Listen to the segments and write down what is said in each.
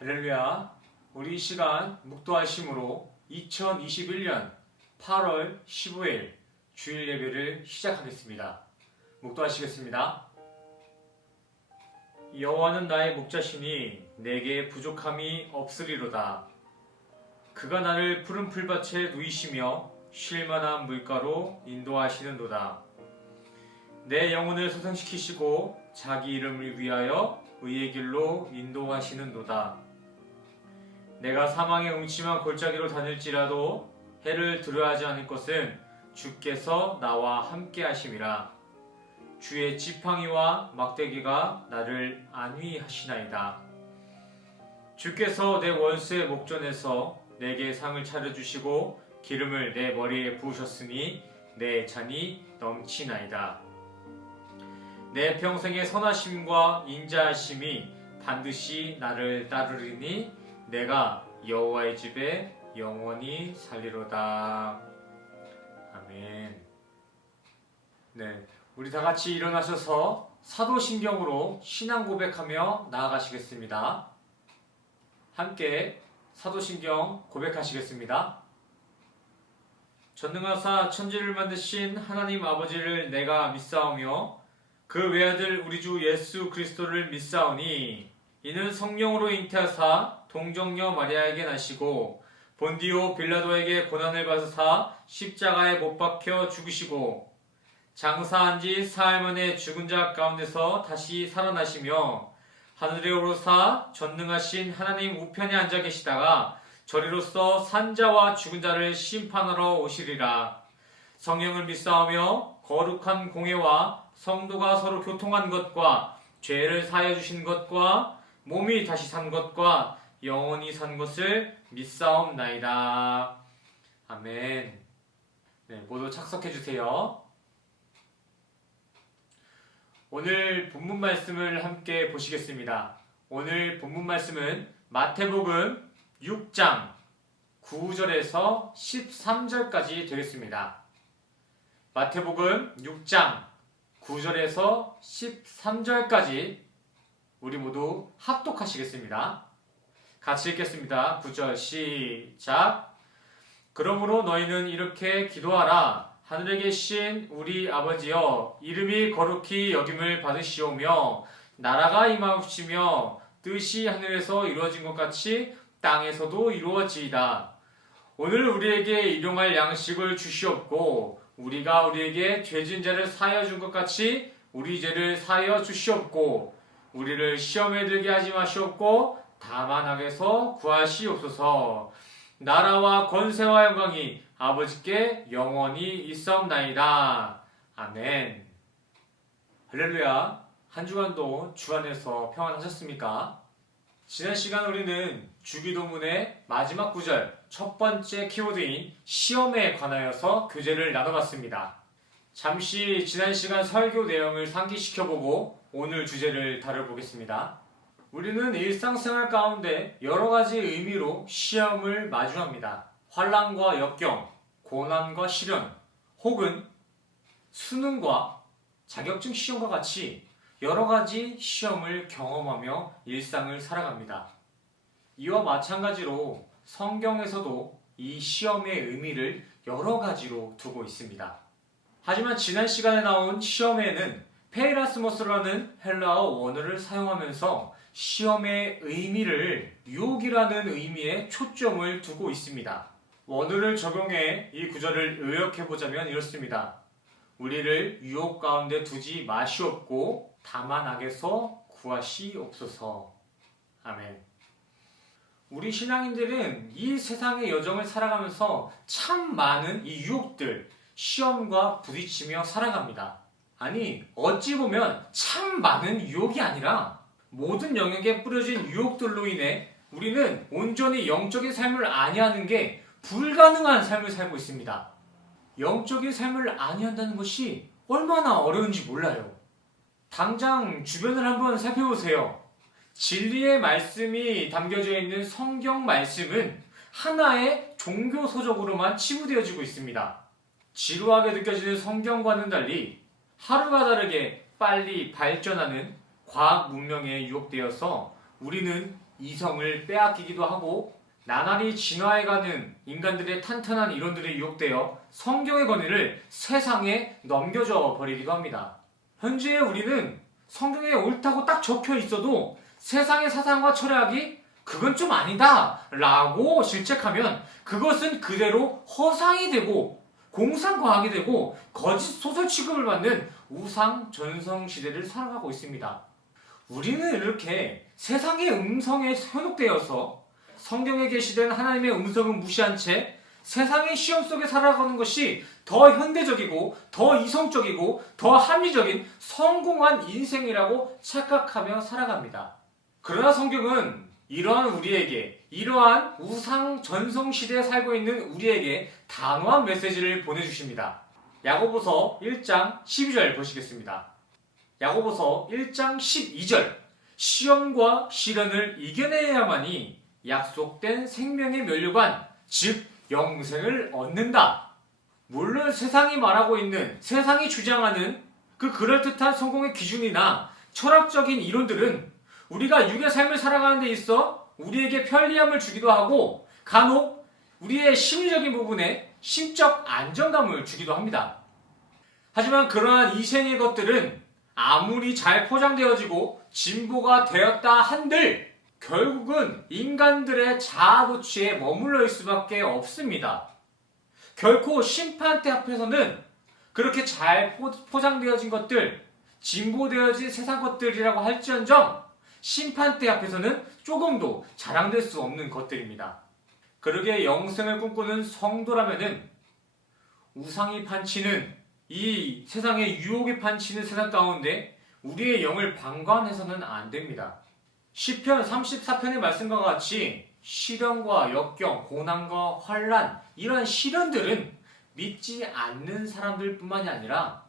할렐루야. 우리 이 시간 묵도하심으로 2021년 8월 15일 주일 예배를 시작하겠습니다. 묵도하시겠습니다. 여호와는 나의 목자시니 내게 부족함이 없으리로다. 그가 나를 푸른 풀밭에 누이시며 쉴만한 물가로 인도하시는도다. 내 영혼을 소생시키시고 자기 이름을 위하여 의의 길로 인도하시는도다. 내가 사망의 음침한 골짜기로 다닐지라도 해를 두려워하지 않을 것은 주께서 나와 함께 하심이라. 주의 지팡이와 막대기가 나를 안위하시나이다. 주께서 내 원수의 목전에서 내게 상을 차려주시고 기름을 내 머리에 부으셨으니 내 잔이 넘치나이다. 내 평생의 선하심과 인자하심이 반드시 나를 따르리니 내가 여호와의 집에 영원히 살리로다. 아멘. 네, 우리 다 같이 일어나셔서 사도신경으로 신앙 고백하며 나아가시겠습니다. 함께 사도신경 고백하시겠습니다. 전능하사 천지를 만드신 하나님 아버지를 내가 믿사오며 그 외아들 우리 주 예수 그리스도를 믿사오니 이는 성령으로 잉태하사 동정녀 마리아에게 나시고 본디오 빌라도에게 고난을 받으사 십자가에 못 박혀 죽으시고 장사한 지 사흘 만에 죽은 자 가운데서 다시 살아나시며 하늘에 오르사 전능하신 하나님 우편에 앉아 계시다가 저리로서 산자와 죽은 자를 심판하러 오시리라. 성령을 믿사오며 거룩한 공예와 성도가 서로 교통한 것과 죄를 사하여 주신 것과 몸이 다시 산 것과 영원히 산 것을 믿사옵나이다. 아멘. 네, 모두 착석해 주세요. 오늘 본문 말씀을 함께 보시겠습니다. 오늘 본문 말씀은 마태복음 6장 9절에서 13절까지 되겠습니다. 마태복음 6장 9절에서 13절까지 우리 모두 합독하시겠습니다. 같이 읽겠습니다. 9절 시작. 그러므로 너희는 이렇게 기도하라. 하늘에 계신 우리 아버지여, 이름이 거룩히 여김을 받으시오며 나라가 임하옵시며 뜻이 하늘에서 이루어진 것 같이 땅에서도 이루어지이다. 오늘 우리에게 일용할 양식을 주시옵고 우리가 우리에게 죄진 자를 사하여 준 것 같이 우리 죄를 사하여 주시옵고 우리를 시험에 들게 하지 마시옵고 다만 악에서 구하시옵소서. 나라와 권세와 영광이 아버지께 영원히 있사옵나이다. 아멘. 할렐루야. 한 주간도 주 안에서 평안하셨습니까? 지난 시간 우리는 주기도문의 마지막 구절 첫 번째 키워드인 시험에 관하여서 교제를 나눠봤습니다. 잠시 지난 시간 설교 내용을 상기시켜보고 오늘 주제를 다뤄보겠습니다. 우리는 일상생활 가운데 여러 가지 의미로 시험을 마주합니다. 환난과 역경, 고난과 시련, 혹은 수능과 자격증 시험과 같이 여러 가지 시험을 경험하며 일상을 살아갑니다. 이와 마찬가지로 성경에서도 이 시험의 의미를 여러 가지로 두고 있습니다. 하지만 지난 시간에 나온 시험에는 페이라스모스라는 헬라어 원어를 사용하면서 시험의 의미를 유혹이라는 의미에 초점을 두고 있습니다. 원어를 적용해 이 구절을 요약해보자면 이렇습니다. 우리를 유혹 가운데 두지 마시옵고 다만 악에서 구하시옵소서. 아멘. 우리 신앙인들은 이 세상의 여정을 살아가면서 참 많은 이 유혹들, 시험과 부딪히며 살아갑니다. 아니, 어찌 보면 참 많은 유혹이 아니라 모든 영역에 뿌려진 유혹들로 인해 우리는 온전히 영적인 삶을 아니하는 게 불가능한 삶을 살고 있습니다. 영적인 삶을 아니한다는 것이 얼마나 어려운지 몰라요. 당장 주변을 한번 살펴보세요. 진리의 말씀이 담겨져 있는 성경 말씀은 하나의 종교 서적으로만 치부되어지고 있습니다. 지루하게 느껴지는 성경과는 달리 하루가 다르게 빨리 발전하는 과학 문명에 유혹되어서 우리는 이성을 빼앗기기도 하고 나날이 진화해가는 인간들의 탄탄한 이론들에 유혹되어 성경의 권위를 세상에 넘겨줘 버리기도 합니다. 현재 우리는 성경에 옳다고 딱 적혀 있어도 세상의 사상과 철학이 그건 좀 아니다 라고 질책하면 그것은 그대로 허상이 되고 공상과학이 되고 거짓 소설 취급을 받는 우상 전성 시대를 살아가고 있습니다. 우리는 이렇게 세상의 음성에 현혹되어서 성경에 계시된 하나님의 음성을 무시한 채 세상의 시험 속에 살아가는 것이 더 현대적이고 더 이성적이고 더 합리적인 성공한 인생이라고 착각하며 살아갑니다. 그러나 성경은 이러한 우상 전성 시대에 살고 있는 우리에게 단호한 메시지를 보내주십니다. 야고보서 1장 12절 보시겠습니다. 야고보서 1장 12절 시험과 시련을 이겨내야만이 약속된 생명의 면류관 즉 영생을 얻는다. 물론 세상이 말하고 있는 세상이 주장하는 그 그럴듯한 성공의 기준이나 철학적인 이론들은 우리가 육의 삶을 살아가는 데 있어 우리에게 편리함을 주기도 하고 간혹 우리의 심리적인 부분에 심적 안정감을 주기도 합니다. 하지만 그러한 이 생의 것들은 아무리 잘 포장되어지고 진보가 되었다 한들 결국은 인간들의 자아도취에 머물러 있을 수밖에 없습니다. 결코 심판대 앞에서는 그렇게 잘 포장되어진 것들, 진보되어진 세상 것들이라고 할지언정 심판대 앞에서는 조금도 자랑될 수 없는 것들입니다. 그러기에 영생을 꿈꾸는 성도라면은 우상이 판치는 이 세상의 유혹이 판치는 세상 가운데 우리의 영을 방관해서는 안 됩니다. 시편 34편의 말씀과 같이 시련과 역경, 고난과 환난 이런 시련들은 믿지 않는 사람들뿐만이 아니라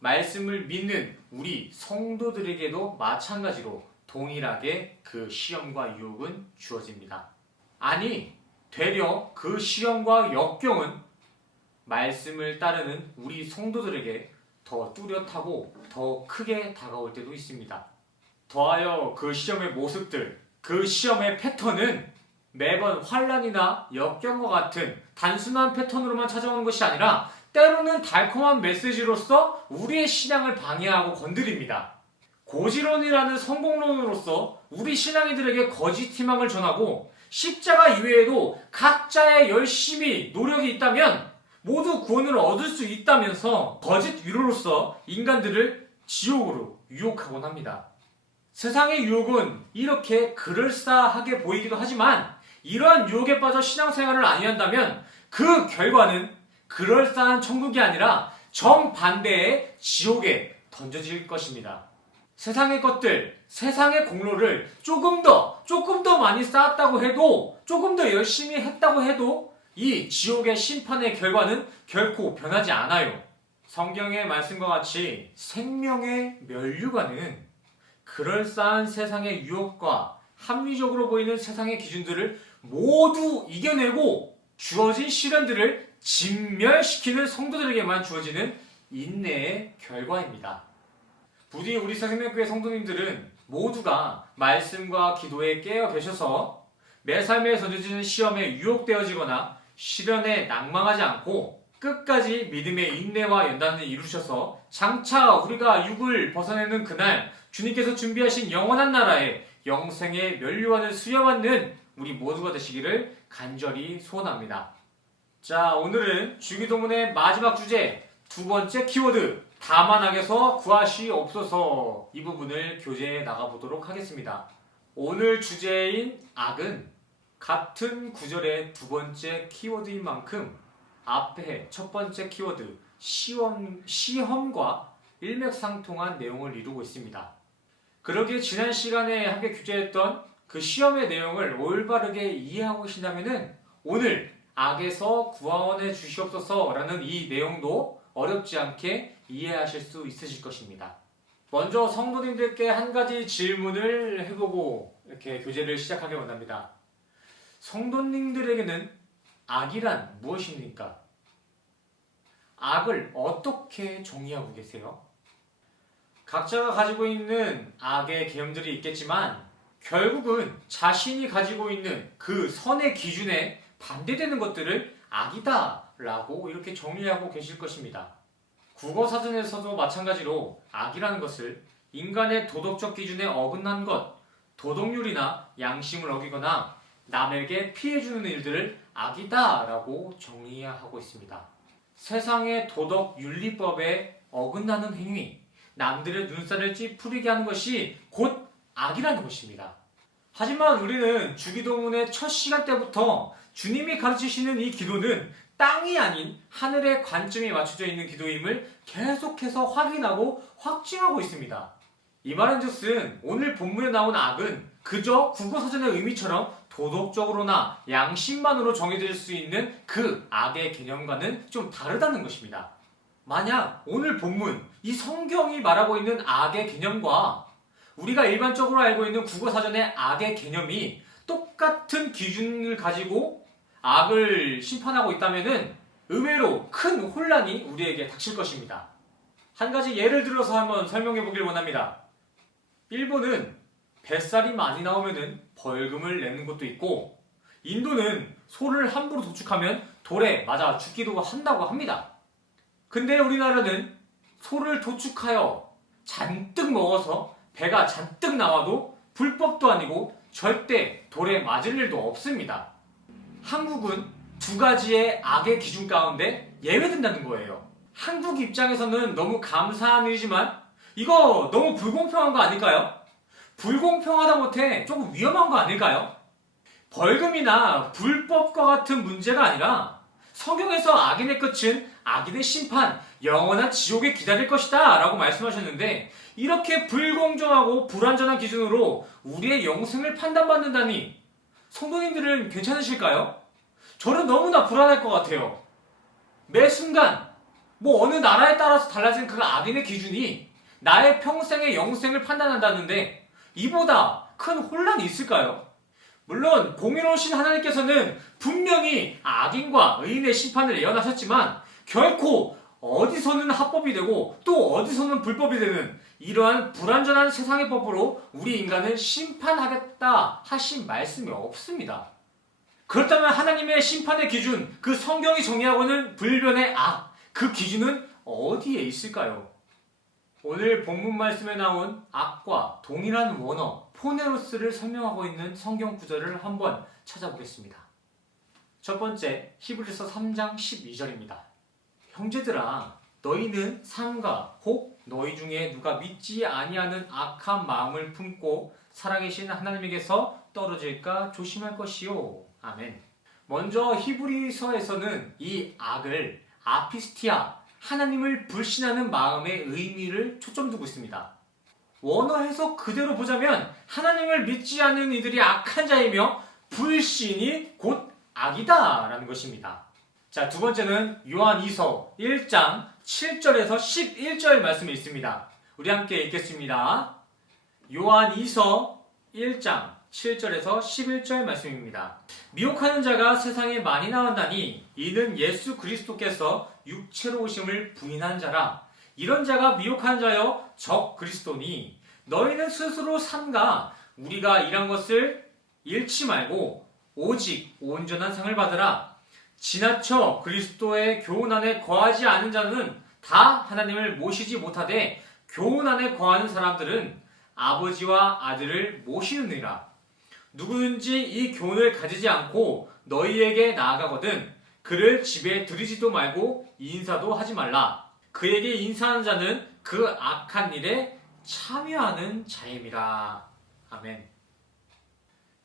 말씀을 믿는 우리 성도들에게도 마찬가지로 동일하게 그 시험과 유혹은 주어집니다. 아니, 되려 그 시험과 역경은 말씀을 따르는 우리 성도들에게 더 뚜렷하고 더 크게 다가올 때도 있습니다. 더하여 그 시험의 모습들, 그 시험의 패턴은 매번 환난이나 역경과 같은 단순한 패턴으로만 찾아오는 것이 아니라 때로는 달콤한 메시지로서 우리의 신앙을 방해하고 건드립니다. 고지론이라는 성공론으로서 우리 신앙인들에게 거짓 희망을 전하고 십자가 이외에도 각자의 열심히 노력이 있다면 모두 구원을 얻을 수 있다면서 거짓 위로로서 인간들을 지옥으로 유혹하곤 합니다. 세상의 유혹은 이렇게 그럴싸하게 보이기도 하지만 이러한 유혹에 빠져 신앙생활을 아니한다면 그 결과는 그럴싸한 천국이 아니라 정반대의 지옥에 던져질 것입니다. 세상의 것들, 세상의 공로를 조금 더 많이 쌓았다고 해도 조금 더 열심히 했다고 해도 이 지옥의 심판의 결과는 결코 변하지 않아요. 성경의 말씀과 같이 생명의 면류관은 그럴싸한 세상의 유혹과 합리적으로 보이는 세상의 기준들을 모두 이겨내고 주어진 시련들을 진멸시키는 성도들에게만 주어지는 인내의 결과입니다. 부디 우리 생명교회 성도님들은 모두가 말씀과 기도에 깨어 계셔서 매 삶에 던져지는 시험에 유혹되어지거나 시련에 낭망하지 않고 끝까지 믿음의 인내와 연단을 이루셔서 장차 우리가 육을 벗어내는 그날 주님께서 준비하신 영원한 나라에 영생의 면류관을 수여받는 우리 모두가 되시기를 간절히 소원합니다. 자, 오늘은 주기도문의 마지막 주제 두 번째 키워드 다만 악에서 구하시옵소서 이 부분을 교제해 나가보도록 하겠습니다. 오늘 주제인 악은 같은 구절의 두 번째 키워드인 만큼 앞에 첫 번째 키워드 시험과 일맥상통한 내용을 이루고 있습니다. 그러기에 지난 시간에 함께 교제했던 그 시험의 내용을 올바르게 이해하고 계신다면 오늘 악에서 구원해 주시옵소서라는 이 내용도 어렵지 않게 이해하실 수 있으실 것입니다. 먼저 성도님들께 한 가지 질문을 해보고 이렇게 교제를 시작하기 원합니다. 성도님들에게는 악이란 무엇입니까? 악을 어떻게 정의하고 계세요? 각자가 가지고 있는 악의 개념들이 있겠지만 결국은 자신이 가지고 있는 그 선의 기준에 반대되는 것들을 악이다 라고 이렇게 정리하고 계실 것입니다. 국어사전에서도 마찬가지로 악이라는 것을 인간의 도덕적 기준에 어긋난 것, 도덕률이나 양심을 어기거나 남에게 피해주는 일들을 악이다 라고 정리하고 있습니다. 세상의 도덕 윤리법에 어긋나는 행위, 남들의 눈살을 찌푸리게 하는 것이 곧 악이라는 것입니다. 하지만 우리는 주기도문의 첫 시간 때부터 주님이 가르치시는 이 기도는 땅이 아닌 하늘의 관점이 맞춰져 있는 기도임을 계속해서 확인하고 확증하고 있습니다. 이 말은즉슨 오늘 본문에 나온 악은 그저 국어사전의 의미처럼 도덕적으로나 양심만으로 정해질 수 있는 그 악의 개념과는 좀 다르다는 것입니다. 만약 오늘 본문, 이 성경이 말하고 있는 악의 개념과 우리가 일반적으로 알고 있는 국어사전의 악의 개념이 똑같은 기준을 가지고 악을 심판하고 있다면 의외로 큰 혼란이 우리에게 닥칠 것입니다. 한 가지 예를 들어서 한번 설명해 보길 원합니다. 일본은 뱃살이 많이 나오면 벌금을 내는 곳도 있고, 인도는 소를 함부로 도축하면 돌에 맞아 죽기도 한다고 합니다. 근데 우리나라는 소를 도축하여 잔뜩 먹어서 배가 잔뜩 나와도 불법도 아니고 절대 돌에 맞을 일도 없습니다. 한국은 두 가지의 악의 기준 가운데 예외된다는 거예요. 한국 입장에서는 너무 감사한 일이지만 이거 너무 불공평한 거 아닐까요? 불공평하다 못해 조금 위험한 거 아닐까요? 벌금이나 불법과 같은 문제가 아니라 성경에서 악인의 끝은 악인의 심판, 영원한 지옥에 기다릴 것이다 라고 말씀하셨는데, 이렇게 불공정하고 불완전한 기준으로 우리의 영생을 판단받는다니 성도님들은 괜찮으실까요? 저는 너무나 불안할 것 같아요. 매 순간 어느 나라에 따라서 달라진 그 악인의 기준이 나의 평생의 영생을 판단한다는데 이보다 큰 혼란이 있을까요? 물론 공의로우신 하나님께서는 분명히 악인과 의인의 심판을 예언하셨지만 결코 어디서는 합법이 되고 또 어디서는 불법이 되는 이러한 불완전한 세상의 법으로 우리 인간을 심판하겠다 하신 말씀이 없습니다. 그렇다면 하나님의 심판의 기준, 그 성경이 정의하고 있는 불변의 악, 그 기준은 어디에 있을까요? 오늘 본문 말씀에 나온 악과 동일한 원어, 포네로스를 설명하고 있는 성경 구절을 한번 찾아보겠습니다. 첫 번째, 히브리서 3장 12절입니다. 형제들아, 너희는 삼가 혹 너희 중에 누가 믿지 아니하는 악한 마음을 품고 살아계신 하나님에게서 떨어질까 조심할 것이요. 아멘. 먼저 히브리서에서는 이 악을 아피스티아, 하나님을 불신하는 마음의 의미를 초점 두고 있습니다. 원어 해석 그대로 보자면 하나님을 믿지 않는 이들이 악한 자이며 불신이 곧 악이다 라는 것입니다. 자, 두 번째는 요한 2서 1장 7절에서 11절 말씀이 있습니다. 우리 함께 읽겠습니다. 요한 2서 1장 7절에서 11절 말씀입니다. 미혹하는 자가 세상에 많이 나왔나니 이는 예수 그리스도께서 육체로 오심을 부인한 자라. 이런 자가 미혹한 자여 적 그리스도니 너희는 스스로 삼가 우리가 일한 것을 잃지 말고 오직 온전한 상을 받으라. 지나쳐 그리스도의 교훈 안에 거하지 않은 자는 다 하나님을 모시지 못하되 교훈 안에 거하는 사람들은 아버지와 아들을 모시느니라. 누구든지 이 교훈을 가지지 않고 너희에게 나아가거든 그를 집에 들이지도 말고 인사도 하지 말라. 그에게 인사하는 자는 그 악한 일에 참여하는 자임이라. 아멘.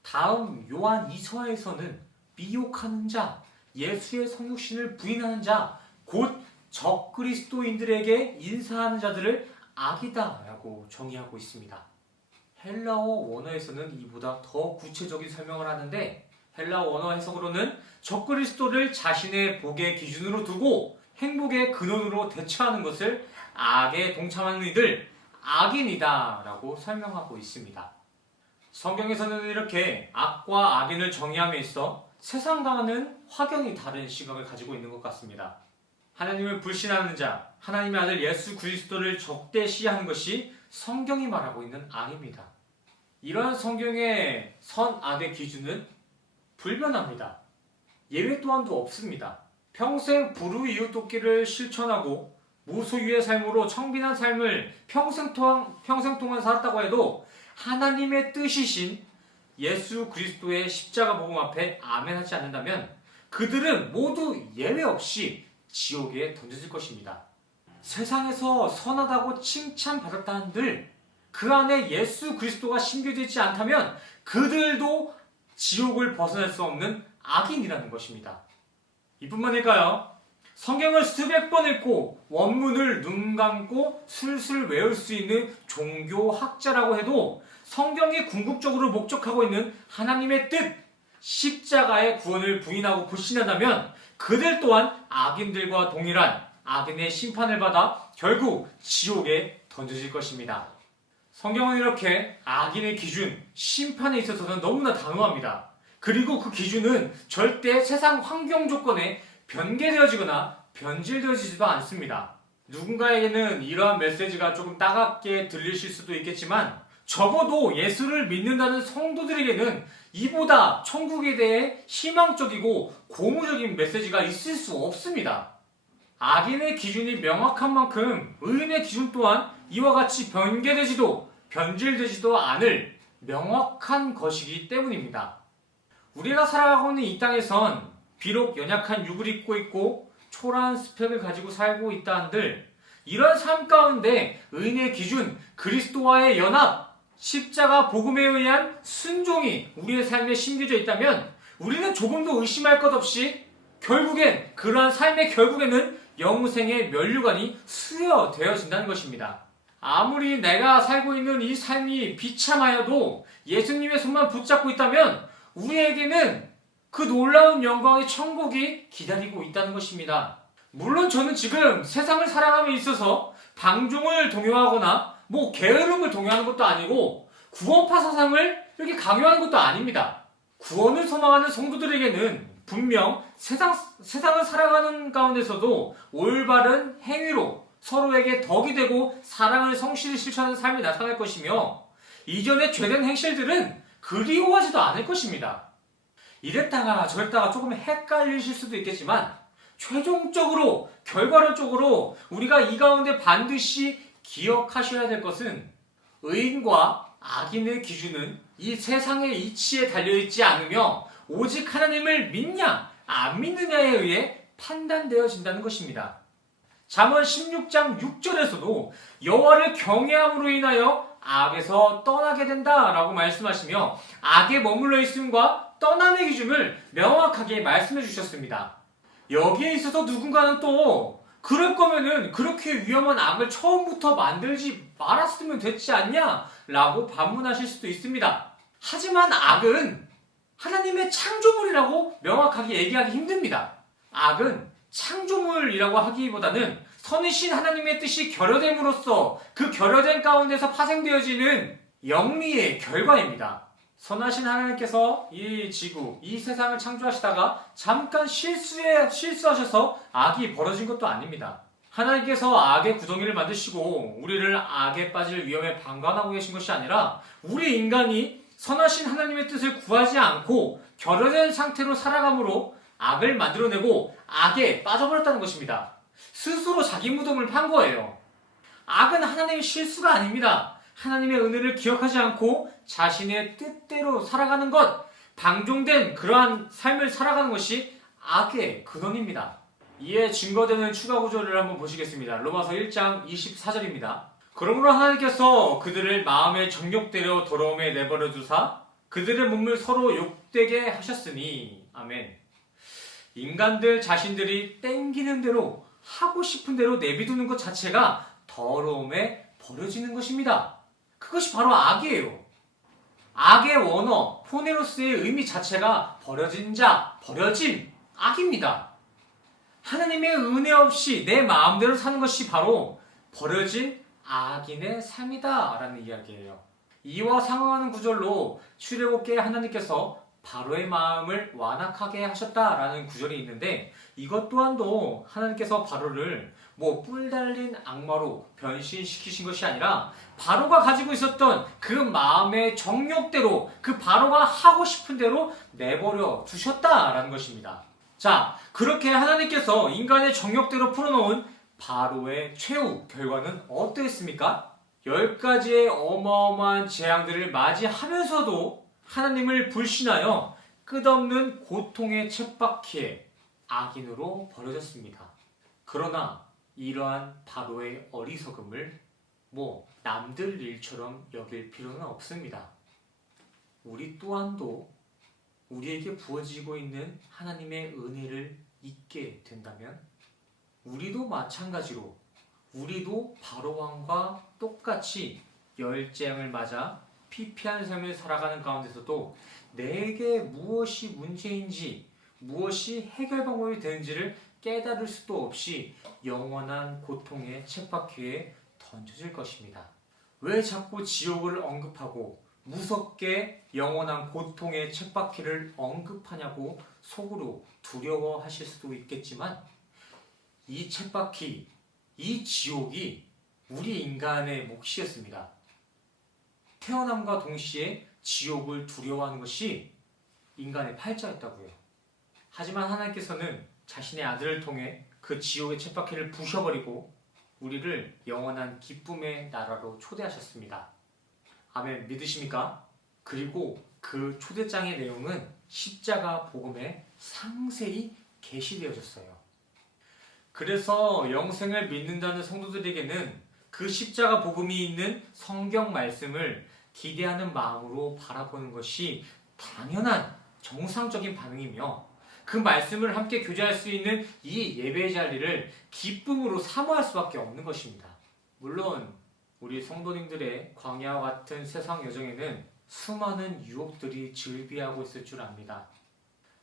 다음 요한 2서에서는 미혹하는 자, 예수의 성육신을 부인하는 자, 곧 적그리스도인들에게 인사하는 자들을 악이다 라고 정의하고 있습니다. 헬라어 원어에서는 이보다 더 구체적인 설명을 하는데, 헬라어 원어 해석으로는 적그리스도를 자신의 복의 기준으로 두고 행복의 근원으로 대처하는 것을 악에 동참하는 이들, 악인이다 라고 설명하고 있습니다. 성경에서는 이렇게 악과 악인을 정의함에 있어 세상과는 확연히 다른 시각을 가지고 있는 것 같습니다. 하나님을 불신하는 자, 하나님의 아들 예수 그리스도를 적대시하는 것이 성경이 말하고 있는 악입니다. 이러한 성경의 선악의 기준은 불변합니다. 예외 또한도 없습니다. 평생 불우이웃 돕기를 실천하고 무소유의 삶으로 청빈한 삶을 평생 동안 살았다고 해도 하나님의 뜻이신 예수 그리스도의 십자가 복음 앞에 아멘하지 않는다면 그들은 모두 예외 없이 지옥에 던져질 것입니다. 세상에서 선하다고 칭찬받았다 한들 그 안에 예수 그리스도가 심겨지지 않다면 그들도 지옥을 벗어날 수 없는 악인이라는 것입니다. 이뿐만일까요? 성경을 수백 번 읽고 원문을 눈 감고 술술 외울 수 있는 종교학자라고 해도 성경이 궁극적으로 목적하고 있는 하나님의 뜻, 십자가의 구원을 부인하고 불신한다면 그들 또한 악인들과 동일한 악인의 심판을 받아 결국 지옥에 던져질 것입니다. 성경은 이렇게 악인의 기준, 심판에 있어서는 너무나 단호합니다. 그리고 그 기준은 절대 세상 환경 조건에 변개되어지거나 변질되어지지도 않습니다. 누군가에게는 이러한 메시지가 조금 따갑게 들리실 수도 있겠지만 적어도 예수를 믿는다는 성도들에게는 이보다 천국에 대해 희망적이고 고무적인 메시지가 있을 수 없습니다. 악인의 기준이 명확한 만큼 의인의 기준 또한 이와 같이 변개되지도 변질되지도 않을 명확한 것이기 때문입니다. 우리가 살아가고 있는 이 땅에선 비록 연약한 육을 입고 있고 초라한 스펙을 가지고 살고 있다 한들 이런 삶 가운데 의인의 기준, 그리스도와의 연합, 십자가 복음에 의한 순종이 우리의 삶에 심겨져 있다면 우리는 조금도 의심할 것 없이 결국엔 그러한 삶의 결국에는 영생의 면류관이 수여되어진다는 것입니다. 아무리 내가 살고 있는 이 삶이 비참하여도 예수님의 손만 붙잡고 있다면 우리에게는 그 놀라운 영광의 천국이 기다리고 있다는 것입니다. 물론 저는 지금 세상을 살아감에 있어서 방종을 동요하거나 게으름을 동요하는 것도 아니고 구원파 사상을 이렇게 강요하는 것도 아닙니다. 구원을 소망하는 성도들에게는 분명 세상을 살아가는 가운데서도 올바른 행위로 서로에게 덕이 되고 사랑을 성실히 실천하는 삶이 나타날 것이며 이전의 죄된 행실들은 그리워하지도 않을 것입니다. 이랬다가 저랬다가 조금 헷갈리실 수도 있겠지만 최종적으로 결과론적으로 우리가 이 가운데 반드시 기억하셔야 될 것은 의인과 악인의 기준은 이 세상의 이치에 달려있지 않으며 오직 하나님을 믿냐 안 믿느냐에 의해 판단되어진다는 것입니다. 잠언 16장 6절에서도 여호와를 경외함으로 인하여 악에서 떠나게 된다라고 말씀하시며 악에 머물러 있음과 떠남의 기준을 명확하게 말씀해 주셨습니다. 여기에 있어서 누군가는 또 그럴 거면은 그렇게 위험한 악을 처음부터 만들지 말았으면 됐지 않냐? 라고 반문하실 수도 있습니다. 하지만 악은 하나님의 창조물이라고 명확하게 얘기하기 힘듭니다. 악은 창조물이라고 하기보다는 선이신 하나님의 뜻이 결여됨으로써 그 결여된 가운데서 파생되어지는 영리의 결과입니다. 선하신 하나님께서 이 지구, 이 세상을 창조하시다가 잠깐 실수하셔서 악이 벌어진 것도 아닙니다. 하나님께서 악의 구덩이를 만드시고 우리를 악에 빠질 위험에 방관하고 계신 것이 아니라 우리 인간이 선하신 하나님의 뜻을 구하지 않고 결여된 상태로 살아감으로 악을 만들어내고 악에 빠져버렸다는 것입니다. 스스로 자기 무덤을 판 거예요. 악은 하나님의 실수가 아닙니다. 하나님의 은혜를 기억하지 않고 자신의 뜻대로 살아가는 것, 방종된 그러한 삶을 살아가는 것이 악의 근원입니다. 이에 증거되는 추가 구절을 한번 보시겠습니다. 로마서 1장 24절입니다. 그러므로 하나님께서 그들을 마음의 정욕대로 더러움에 내버려 두사 그들의 몸을 서로 욕되게 하셨으니 아멘. 인간들 자신들이 땡기는 대로 하고 싶은 대로 내비두는 것 자체가 더러움에 버려지는 것입니다. 그것이 바로 악이에요. 악의 원어, 포네로스의 의미 자체가 버려진 자, 버려짐, 악입니다. 하나님의 은혜 없이 내 마음대로 사는 것이 바로 버려진 악인의 삶이다 라는 이야기예요. 이와 상응하는 구절로 출애굽기에 하나님께서 바로의 마음을 완악하게 하셨다라는 구절이 있는데 이것 또한도 하나님께서 바로를 뿔 달린 악마로 변신시키신 것이 아니라 바로가 가지고 있었던 그 마음의 정욕대로 그 바로가 하고 싶은 대로 내버려 두셨다라는 것입니다. 자, 그렇게 하나님께서 인간의 정욕대로 풀어놓은 바로의 최후 결과는 어떠했습니까? 10가지의 어마어마한 재앙들을 맞이하면서도 하나님을 불신하여 끝없는 고통의 쳇바퀴에 악인으로 버려졌습니다. 그러나 이러한 바로의 어리석음을 남들 일처럼 여길 필요는 없습니다. 우리 또한도 우리에게 부어지고 있는 하나님의 은혜를 잊게 된다면 우리도 마찬가지로 우리도 바로왕과 똑같이 열재앙을 맞아 피폐한 삶을 살아가는 가운데서도 내게 무엇이 문제인지 무엇이 해결 방법이 되는지를 깨달을 수도 없이 영원한 고통의 쳇바퀴에 던져질 것입니다. 왜 자꾸 지옥을 언급하고 무섭게 영원한 고통의 쳇바퀴를 언급하냐고 속으로 두려워하실 수도 있겠지만 이 쳇바퀴, 이 지옥이 우리 인간의 몫이었습니다. 태어남과 동시에 지옥을 두려워하는 것이 인간의 팔자였다고요. 하지만 하나님께서는 자신의 아들을 통해 그 지옥의 쳇바퀴를 부셔버리고 우리를 영원한 기쁨의 나라로 초대하셨습니다. 아멘. 믿으십니까? 그리고 그 초대장의 내용은 십자가 복음에 상세히 게시되어졌어요. 그래서 영생을 믿는다는 성도들에게는 그 십자가 복음이 있는 성경 말씀을 기대하는 마음으로 바라보는 것이 당연한 정상적인 반응이며 그 말씀을 함께 교제할 수 있는 이 예배의 자리를 기쁨으로 사모할 수밖에 없는 것입니다. 물론 우리 성도님들의 광야와 같은 세상 여정에는 수많은 유혹들이 즐비하고 있을 줄 압니다.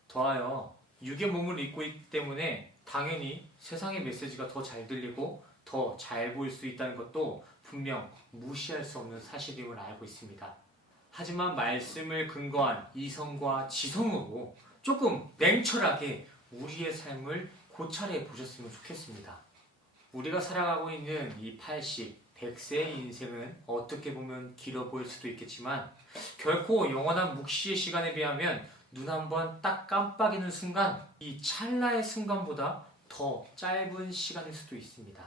더하여 육의 몸을 입고 있기 때문에 당연히 세상의 메시지가 더 잘 들리고 더 잘 보일 수 있다는 것도 분명 무시할 수 없는 사실임을 알고 있습니다. 하지만 말씀을 근거한 이성과 지성으로 조금 냉철하게 우리의 삶을 고찰해 보셨으면 좋겠습니다. 우리가 살아가고 있는 이 80, 100세의 인생은 어떻게 보면 길어 보일 수도 있겠지만 결코 영원한 묵시의 시간에 비하면 눈 한번 딱 깜빡이는 순간 이 찰나의 순간보다 더 짧은 시간일 수도 있습니다.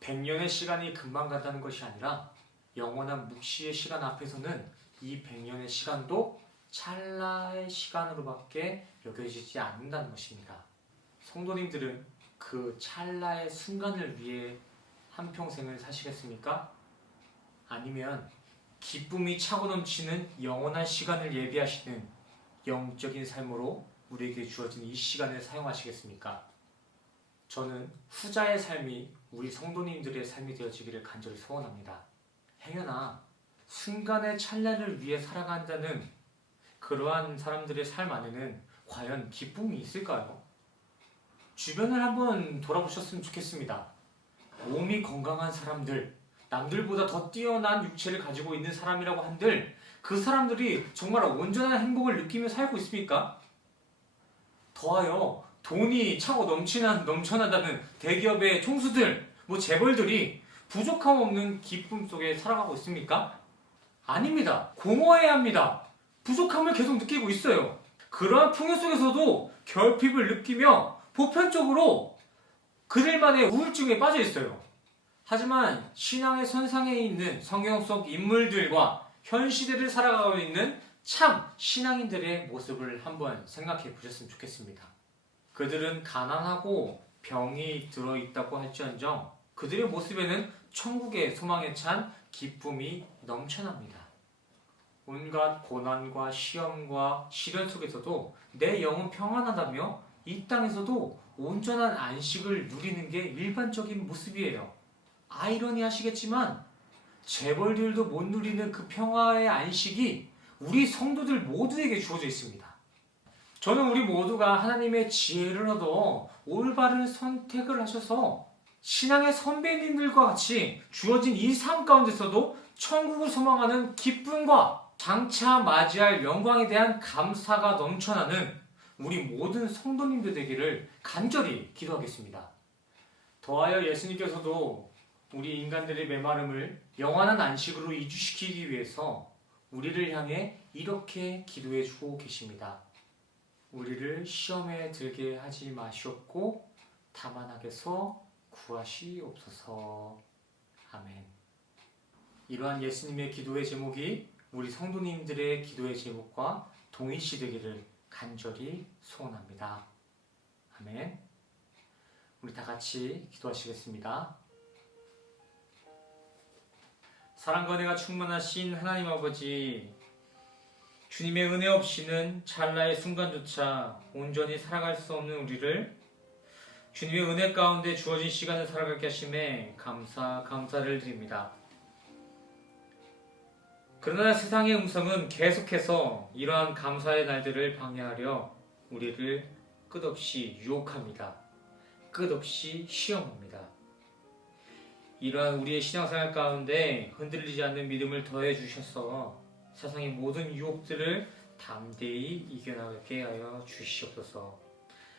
100년의 시간이 금방 간다는 것이 아니라 영원한 묵시의 시간 앞에서는 이 100년의 시간도 찰나의 시간으로밖에 여겨지지 않는다는 것입니다. 성도님들은 그 찰나의 순간을 위해 한평생을 사시겠습니까? 아니면 기쁨이 차고 넘치는 영원한 시간을 예비하시는 영적인 삶으로 우리에게 주어진 이 시간을 사용하시겠습니까? 저는 후자의 삶이 우리 성도님들의 삶이 되어지기를 간절히 소원합니다. 행여나 순간의 찰나를 위해 살아간다는 그러한 사람들의 삶 안에는 과연 기쁨이 있을까요? 주변을 한번 돌아보셨으면 좋겠습니다. 몸이 건강한 사람들, 남들보다 더 뛰어난 육체를 가지고 있는 사람이라고 한들 그 사람들이 정말 온전한 행복을 느끼며 살고 있습니까? 더하여 돈이 차고 넘쳐난다는 대기업의 총수들, 재벌들이 부족함 없는 기쁨 속에 살아가고 있습니까? 아닙니다. 공허해야 합니다. 부족함을 계속 느끼고 있어요. 그러한 풍요 속에서도 결핍을 느끼며 보편적으로 그들만의 우울증에 빠져 있어요. 하지만 신앙의 선상에 있는 성경 속 인물들과 현 시대를 살아가고 있는 참 신앙인들의 모습을 한번 생각해 보셨으면 좋겠습니다. 그들은 가난하고 병이 들어있다고 할지언정 그들의 모습에는 천국의 소망에 찬 기쁨이 넘쳐납니다. 온갖 고난과 시험과 시련 속에서도 내 영은 평안하다며 이 땅에서도 온전한 안식을 누리는 게 일반적인 모습이에요. 아이러니하시겠지만 재벌들도 못 누리는 그 평화의 안식이 우리 성도들 모두에게 주어져 있습니다. 저는 우리 모두가 하나님의 지혜를 얻어 올바른 선택을 하셔서 신앙의 선배님들과 같이 주어진 이 삶 가운데서도 천국을 소망하는 기쁨과 장차 맞이할 영광에 대한 감사가 넘쳐나는 우리 모든 성도님들 되기를 간절히 기도하겠습니다. 더하여 예수님께서도 우리 인간들의 메마름을 영원한 안식으로 이주시키기 위해서 우리를 향해 이렇게 기도해 주고 계십니다. 우리를 시험에 들게 하지 마시옵고 다만 악에서 구하시옵소서. 아멘. 이러한 예수님의 기도의 제목이 우리 성도님들의 기도의 제목과 동일시되기를 간절히 소원합니다. 아멘. 우리 다 같이 기도하시겠습니다. 사랑과 은혜가 충만하신 하나님 아버지, 주님의 은혜 없이는 찰나의 순간조차 온전히 살아갈 수 없는 우리를 주님의 은혜 가운데 주어진 시간을 살아가게 하심에 감사를 드립니다. 그러나 세상의 음성은 계속해서 이러한 감사의 날들을 방해하려 우리를 끝없이 유혹합니다. 끝없이 시험합니다. 이러한 우리의 신앙생활 가운데 흔들리지 않는 믿음을 더해 주셔서 세상의 모든 유혹들을 담대히 이겨나가게 하여 주시옵소서.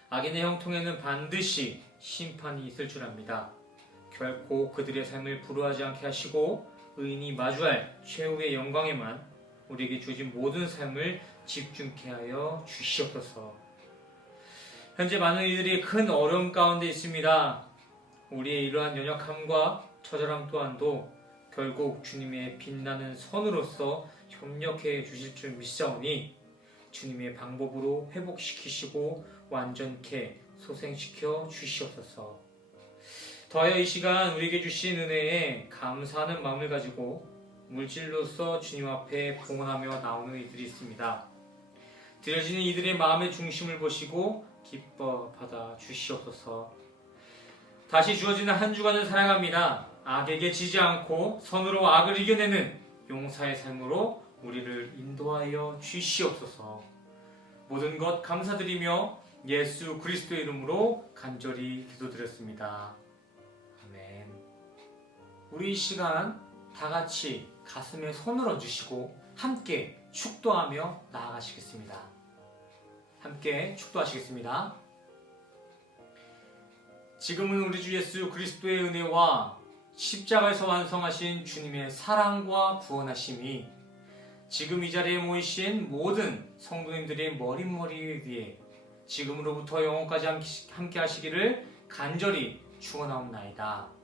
악인의 형통에는 반드시 심판이 있을 줄 압니다. 결코 그들의 삶을 불우하지 않게 하시고 의인이 마주할 최후의 영광에만 우리에게 주어진 모든 삶을 집중케 하여 주시옵소서. 현재 많은 이들이 큰 어려움 가운데 있습니다. 우리의 이러한 연약함과 처절함 또한도 결국 주님의 빛나는 선으로서 협력해 주실 줄 믿사오니 주님의 방법으로 회복시키시고 완전케 소생시켜 주시옵소서. 더하여 이 시간 우리에게 주신 은혜에 감사하는 마음을 가지고 물질로서 주님 앞에 봉헌하며 나오는 이들이 있습니다. 드려지는 이들의 마음의 중심을 보시고 기뻐 받아 주시옵소서. 다시 주어지는 한 주간을 살아갑니다. 악에게 지지 않고 선으로 악을 이겨내는 용사의 삶으로 우리를 인도하여 주시옵소서. 모든 것 감사드리며 예수 그리스도의 이름으로 간절히 기도드렸습니다. 아멘. 우리 이 시간 다 같이 가슴에 손을 얹으시고 함께 축도하며 나아가시겠습니다. 함께 축도하시겠습니다. 지금은 우리 주 예수 그리스도의 은혜와 십자가에서 완성하신 주님의 사랑과 구원하심이 지금 이 자리에 모이신 모든 성도님들의 머릿머리 위에 지금으로부터 영원까지 함께 하시기를 간절히 축원하옵나이다.